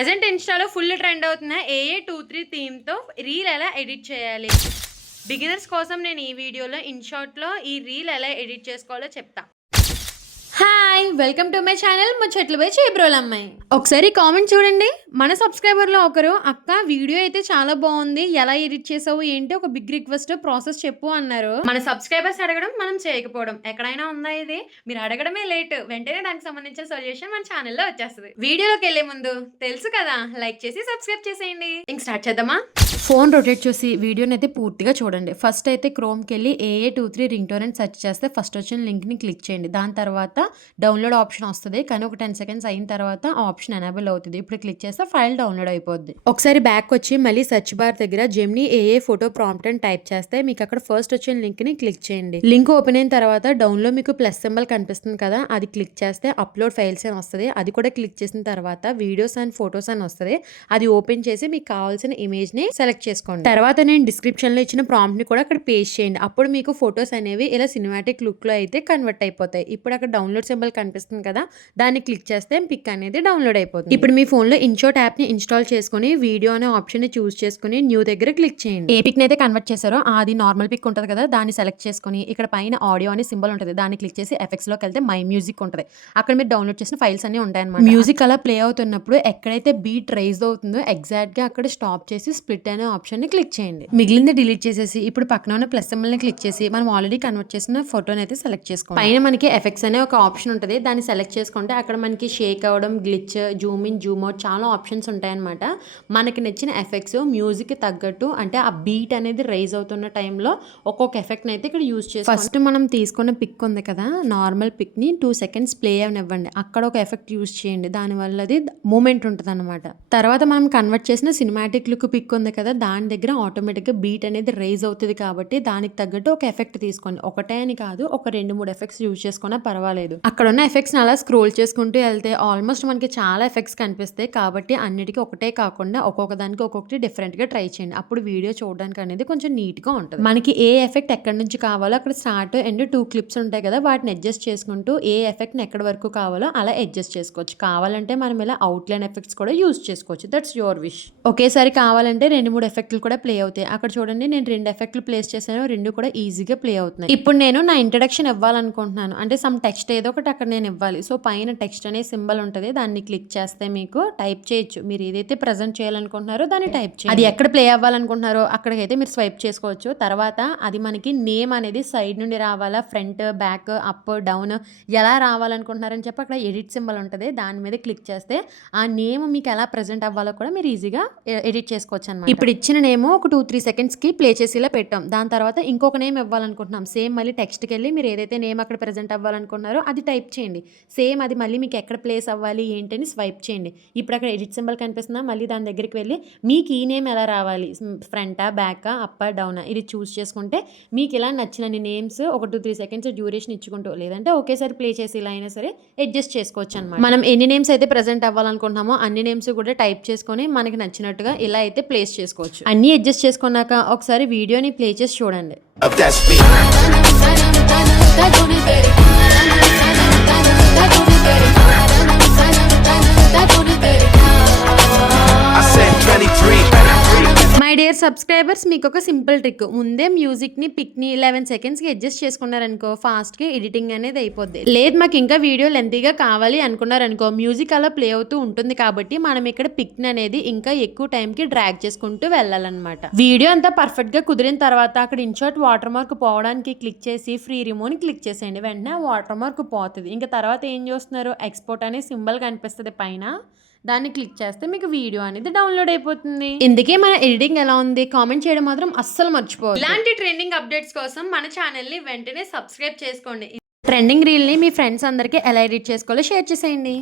Present ఇన్‌స్టాలో full trend అవుతున్న AA23 థీమ్‌తో reel ఎలా ఎడిట్ చేయాలి? బిగినర్స్ కోసం నేను ఈ వీడియోలో ఇన్ షార్ట్‌లో ఈ రీల్ ఎలా ఎడిట్ చేసుకోవాలో చెప్తా. Hi! Welcome to my channel ముచ్చట్లు బై చేబ్రోలమ్మాయి. ఒకసారి కామెంట్ చూడండి. మన సబ్స్క్రైబర్‌లో ఒకరు అక్క వీడియో అయితే చాలా బాగుంది. ఎలా ఎడిట్ చేసావు ఏంటి? ఒక బిగ్ రిక్వెస్ట్ ప్రాసెస్ చెప్పు అన్నారు. మన సబ్స్క్రైబర్స్ అడగడం మనం చేయకపోవడం ఎక్కడైనా ఉందా ఇది? మీరు అడగడమే లేట్. వెంటనే దానికి సంబంధించిన సొల్యూషన్ మన ఛానల్లో వచ్చేస్తుంది. వీడియోలోకి వెళ్ళే ముందు తెలుసు కదా లైక్ చేసి సబ్స్క్రైబ్ చేసేయండి. ఇంక స్టార్ట్ చేద్దామా? ఫోన్ రొటేట్ చేసి వీడియోని అయితే పూర్తిగా చూడండి. ఫస్ట్ అయితే క్రోమ్కి వెళ్ళి AA23 రింగ్ టోన్ అని సెర్చ్ చేస్తే ఫస్ట్ వచ్చిన లింక్ని క్లిక్ చేయండి. దాని తర్వాత డౌన్లోడ్ ఆప్షన్ వస్తుంది, కానీ ఒక 10 సెకండ్స్ అయిన తర్వాత ఆ ఆప్షన్ ఎనేబుల్ అవుతుంది. ఇప్పుడు క్లిక్ చేస్తే ఫైల్ డౌన్లోడ్ అయిపోద్ది. ఒకసారి బ్యాక్ వచ్చి మళ్ళీ సెర్చ్ బార్ దగ్గర జెమినీ AA ఫోటో ప్రాంప్ట్ అని టైప్ చేస్తే మీకు అక్కడ ఫస్ట్ వచ్చిన లింక్ని క్లిక్ చేయండి. లింక్ ఓపెన్ అయిన తర్వాత డౌన్లో మీకు ప్లస్ సింబల్ కనిపిస్తుంది కదా, అది క్లిక్ చేస్తే అప్లోడ్ ఫైల్స్ అని వస్తుంది. అది కూడా క్లిక్ చేసిన తర్వాత వీడియోస్ అండ్ ఫొటోస్ అని వస్తుంది. అది ఓపెన్ చేసి మీకు కావాల్సిన ఇమేజ్ని సెలెక్ట్ చేసుకోండి. తర్వాత నేను డిస్క్రిప్షన్ లో ఇచ్చిన ప్రాంప్ట్ ని కూడా అక్కడ పేస్ట్ చేయండి. అప్పుడు మీకు ఫొటోస్ అనేవి ఇలా సినిమాటిక్ లుక్ లో అయితే కన్వర్ట్ అయిపోతాయి. ఇప్పుడు అక్కడ డౌన్లోడ్ సింబల్ కనిపిస్తుంది కదా, దాన్ని క్లిక్ చేస్తే పిక్ అనేది డౌన్లోడ్ అయిపోతుంది. ఇప్పుడు మీ ఫోన్ లో ఇన్షాట్ యాప్ ని ఇన్స్టాల్ చేసుకుని వీడియో అనే ఆప్షన్ ని చూస్ చేసుకుని న్యూ దగ్గర క్లిక్ చేయండి. ఏ పిక్ అయితే కన్వర్ట్ చేశారో అది నార్మల్ పిక్ ఉంటుంది కదా, దాన్ని సెలెక్ట్ చేసుకుని ఇక్కడ పైన ఆడియో అనే సింబల్ ఉంటుంది, దాన్ని క్లిక్ చేసి ఎఫెక్ట్స్ లోకి వెళ్తే మై మ్యూజిక్ ఉంటుంది. అక్కడ మీరు డౌన్లోడ్ చేసిన ఫైల్స్ అన్ని ఉంటాయి అన్నమాట. మ్యూజిక్ అలా ప్లే అవుతున్నప్పుడు ఎక్కడైతే బీట్ రైజ్ అవుతుందో ఎగ్జాక్ట్ గా అక్కడ స్టాప్ చేసి స్ప్లిట్ అనే ఆప్షన్ ని క్లిక్ చేయండి. మిగిలింది డిలీట్ చేసేసి ఇప్పుడు పక్కన ఉన్న ప్లస్ సింబల్ ని క్లిక్ చేసి మనం ఆల్రెడీ కన్వర్ట్ చేసిన ఫోటోని అయితే సెలెక్ట్ చేసుకోండి. పైన మనకి ఎఫెక్ట్స్ అనే ఒక ఆప్షన్ ఉంటుంది, దాన్ని సెలెక్ట్ చేసుకుంటే అక్కడ మనకి షేక్ అవ్వడం, glitch, Zoom in, Zoom out చాలా ఆప్షన్స్ ఉంటాయన్నమాట. మనకి నచ్చిన ఎఫెక్ట్స్ మ్యూజిక్ తగ్గట్టు అంటే ఆ బీట్ అనేది రైజ్ అవుతున్న టైంలో ఒక్కొక్క ఎఫెక్ట్ అయితే ఇక్కడ యూజ్ చేసి ఫస్ట్ మనం తీసుకున్న పిక్ ఉంది కదా, నార్మల్ పిక్ ని 2 సెకండ్స్ ప్లే అవనివ్వండి. అక్కడ ఒక ఎఫెక్ట్ యూజ్ చేయండి, దానివల్ల అది మూమెంట్ ఉంటుంది అనమాట. తర్వాత మనం కన్వర్ట్ చేసిన సినిమాటిక్ లుక్ పిక్ ఉంది కదా, దాని దగ్గర ఆటోమేటిక్గా బీట్ అనేది రైజ్ అవుతుంది కాబట్టి దానికి తగ్గట్టు ఒక ఎఫెక్ట్ తీసుకోండి. ఒకటే అని కాదు, ఒక 2-3 ఎఫెక్ట్స్ యూజ్ చేసుకున్నా పర్వాలేదు. అక్కడ ఉన్న ఎఫెక్ట్స్ అలా స్క్రోల్ చేసుకుంటూ వెళ్తే ఆల్మోస్ట్ మనకి చాలా ఎఫెక్ట్స్ కనిపిస్తాయి కాబట్టి అన్నిటికీ ఒకటే కాకుండా ఒక్కొక్క దానికి ఒక్కొక్కటి డిఫరెంట్ గా ట్రై చేయండి. అప్పుడు వీడియో చూడడానికి అనేది కొంచెం నీట్ గా ఉంటుంది. మనకి ఏ ఎఫెక్ట్ ఎక్కడి నుంచి కావాలో అక్కడ స్టార్ట్ అండ్ 2 క్లిప్స్ ఉంటాయి కదా, వాటిని అడ్జస్ట్ చేసుకుంటూ ఏ ఎఫెక్ట్ ని ఎక్కడి వరకు కావాలో అలా అడ్జస్ట్ చేసుకోవచ్చు. కావాలంటే మనం ఇలా అవుట్లైన్ ఎఫెక్ట్స్ కూడా యూజ్ చేసుకోవచ్చు. That's your wish. ఒకేసారి కావాలంటే 2-3 ఎఫెక్ట్లు కూడా ప్లే అవుతాయి. అక్కడ చూడండి నేను 2 ఎఫెక్ట్లు ప్లేస్ చేశాను, 2 కూడా ఈజీగా ప్లే అవుతున్నాయి. ఇప్పుడు నేను నా ఇంట్రడక్షన్ ఇవ్వాలనుకుంటున్నాను, అంటే సమ్ టెక్స్ట్ ఏదో ఒకటి అక్కడ నేను ఇవ్వాలి. సో పైన టెక్స్ట్ అనే సింబల్ ఉంటుంది, దాన్ని క్లిక్ చేస్తే మీకు టైప్ చేయొచ్చు. మీరు ఏదైతే ప్రజెంట్ చేయాలనుకుంటున్నారో దాన్ని టైప్ చేయండి. అది ఎక్కడ ప్లే అవ్వాలనుకుంటున్నారో అక్కడికైతే మీరు స్వైప్ చేసుకోవచ్చు. తర్వాత అది మనకి నేమ్ అనేది సైడ్ నుండి రావాలా, ఫ్రంట్, బ్యాక్, అప్, డౌన్ ఎలా రావాలనుకుంటున్నారని చెప్పి అక్కడ ఎడిట్ సింబల్ ఉంటుంది, దాని మీద క్లిక్ చేస్తే ఆ నేమ్ మీకు ఎలా ప్రజెంట్ అవ్వాలో కూడా మీరు ఈజీగా ఎడిట్ చేసుకోవచ్చు అనమాట. ఇప్పుడు ఇచ్చిన నేమ్ ఒక 2-3 సెకండ్స్కి ప్లే చేసేలా పెట్టాం. దాని తర్వాత ఇంకొక నేమ్ ఇవ్వాలనుకుంటున్నాం. సేమ్ మళ్ళీ టెక్స్ట్కి వెళ్ళి మీరు ఏదైతే నేమ్ అక్కడ ప్రజెంట్ అవ్వాలనుకున్నారో అది టైప్ చేయండి. సేమ్ అది మళ్ళీ మీకు ఎక్కడ ప్లేస్ అవ్వాలి ఏంటని స్వైప్ చేయండి. ఇప్పుడు అక్కడ ఎడిట్ సింబల్ కనిపిస్తుందా, మళ్ళీ దాని దగ్గరికి వెళ్ళి మీకు ఈ నేమ్ ఎలా రావాలి, ఫ్రంటా, బ్యాకా, అప్పా, డౌనా, ఇది చూస్ చేసుకుంటే మీకు ఇలా నచ్చిన నేమ్స్ ఒక 2-3 సెకండ్స్ డ్యూరేషన్ ఇచ్చుకుంటూ లేదంటే ఒకేసారి ప్లే చేసి ఇలా అయినా సరే అడ్జస్ట్ చేసుకోవచ్చు అనమాట. మనం ఎన్ని నేమ్స్ అయితే ప్రజెంట్ అవ్వాలనుకుంటున్నామో అన్ని నేమ్స్ కూడా టైప్ చేసుకొని మనకి నచ్చినట్టుగా ఇలా అయితే ప్లేస్ చేసుకోవచ్చు. అన్ని అడ్జస్ట్ చేసుకున్నాక ఒకసారి వీడియోని ప్లే చేసి చూడండి. మై డియర్ సబ్స్క్రైబర్స్, మీకు ఒక సింపుల్ ట్రిక్. ముందే మ్యూజిక్ని పిక్ని 11 సెకండ్స్కి అడ్జస్ట్ చేసుకున్నారనుకో ఫాస్ట్గా ఎడిటింగ్ అనేది అయిపోద్ది. లేదు మాకు ఇంకా వీడియో లెంతీగా కావాలి అనుకున్నారనుకో, మ్యూజిక్ అలా ప్లే అవుతూ ఉంటుంది కాబట్టి మనం ఇక్కడ పిక్ని అనేది ఇంకా ఎక్కువ టైంకి డ్రాగ్ చేసుకుంటూ వెళ్ళాలన్నమాట. వీడియో అంతా పర్ఫెక్ట్గా కుదిరిన తర్వాత అక్కడ ఇన్షాట్ వాటర్ మార్క్ పోవడానికి క్లిక్ చేసి ఫ్రీ రిమూవ్ని క్లిక్ చేసేయండి. వెంటనే వాటర్ మార్క్ పోతుంది. ఇంకా తర్వాత ఏం చేస్తున్నారు, ఎక్స్పోర్ట్ అనే సింబల్ కనిపిస్తుంది పైన, దాన్ని క్లిక్ చేస్తే మీకు వీడియో అనేది డౌన్లోడ్ అయిపోతుంది. ఇందుకే మన ఎడిటింగ్ ఎలా ఉంది కామెంట్ చేయడం మాత్రం అస్సలు మర్చిపోవద్దు. ఇలాంటి ట్రెండింగ్ అప్డేట్స్ కోసం మన ఛానల్ ని వెంటనే సబ్స్క్రైబ్ చేసుకోండి. ట్రెండింగ్ రీల్ ని మీ ఫ్రెండ్స్ అందరికి ఎలా ఎడిట్ చేసుకోవాలో షేర్ చేసేయండి.